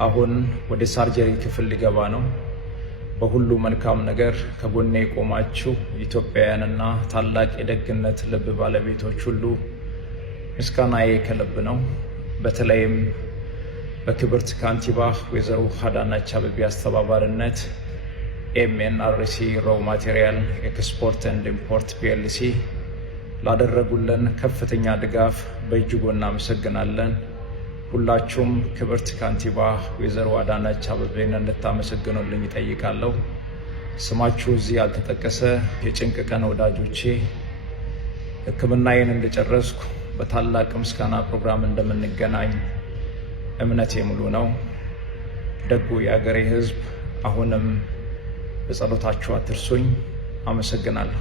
አሁን ወደ ሳርጀሪ ክፍል ሊገባ ነው። በሁሉ መልካም ነገር ከጎኔ የቆማችሁ ኢትዮጵያውያንና ታላቅ የደግነት ልብ ባለቤቶች ሁሉ ምስጋናዬ ከልብ ነው። በተለይም በክብርት ካንቲባ ወይዘሮ አዳነች አቤቤ አስተባባሪነት ኤምኤንአርሲ ሮው ማቴሪያል ኤክስፖርት ኤንድ ኢምፖርት ፒኤልሲ ላደረጉልን ከፍተኛ ድጋፍ በእጅጉ እናመሰግናለን። ሁላችሁም ክብርት ካንቲባ ወይዘሮ አዳነች አቤቤን እንድታመሰግኑልኝ እጠይቃለሁ። ስማችሁ እዚህ ያልተጠቀሰ የጭንቅ ቀን ወዳጆቼ ሕክምናዬን እንደጨረስኩ በታላቅ ምስጋና ፕሮግራም እንደምንገናኝ እምነቴ ሙሉ ነው። ደጉ የአገሬ ሕዝብ አሁንም በጸሎታችሁ አትርሱኝ። አመሰግናለሁ።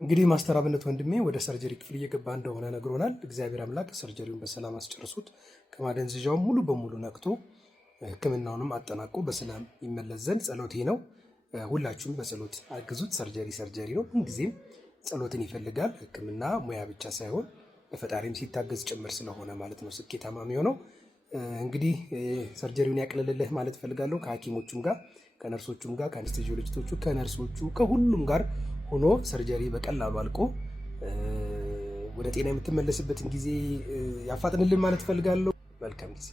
እንግዲህ ማስተር አብነት ወንድሜ ወደ ሰርጀሪ ክፍል እየገባ እንደሆነ ነግሮናል። እግዚአብሔር አምላክ ሰርጀሪውን በሰላም አስጨርሱት፣ ከማደንዘዣው ሙሉ በሙሉ ነቅቶ ሕክምናውንም አጠናቆ በሰላም ይመለስ ዘንድ ጸሎቴ ነው። ሁላችሁም በጸሎት አግዙት። ሰርጀሪ ነው፣ ምንጊዜም ጸሎትን ይፈልጋል። ሕክምና ሙያ ብቻ ሳይሆን በፈጣሪም ሲታገዝ ጭምር ስለሆነ ማለት ነው ስኬታማ የሚሆነው። እንግዲህ ሰርጀሪውን ያቅልልልህ ማለት ፈልጋለሁ። ከሐኪሞቹም ጋር ከነርሶቹም ጋር ከአንስቴዚዮሎጂስቶቹ ከነርሶቹ ከሁሉም ጋር ሆኖ ሰርጀሪ በቀላሉ አልቆ ወደ ጤና የምትመለስበትን ጊዜ ያፋጥንልን ማለት ፈልጋለሁ። መልካም ጊዜ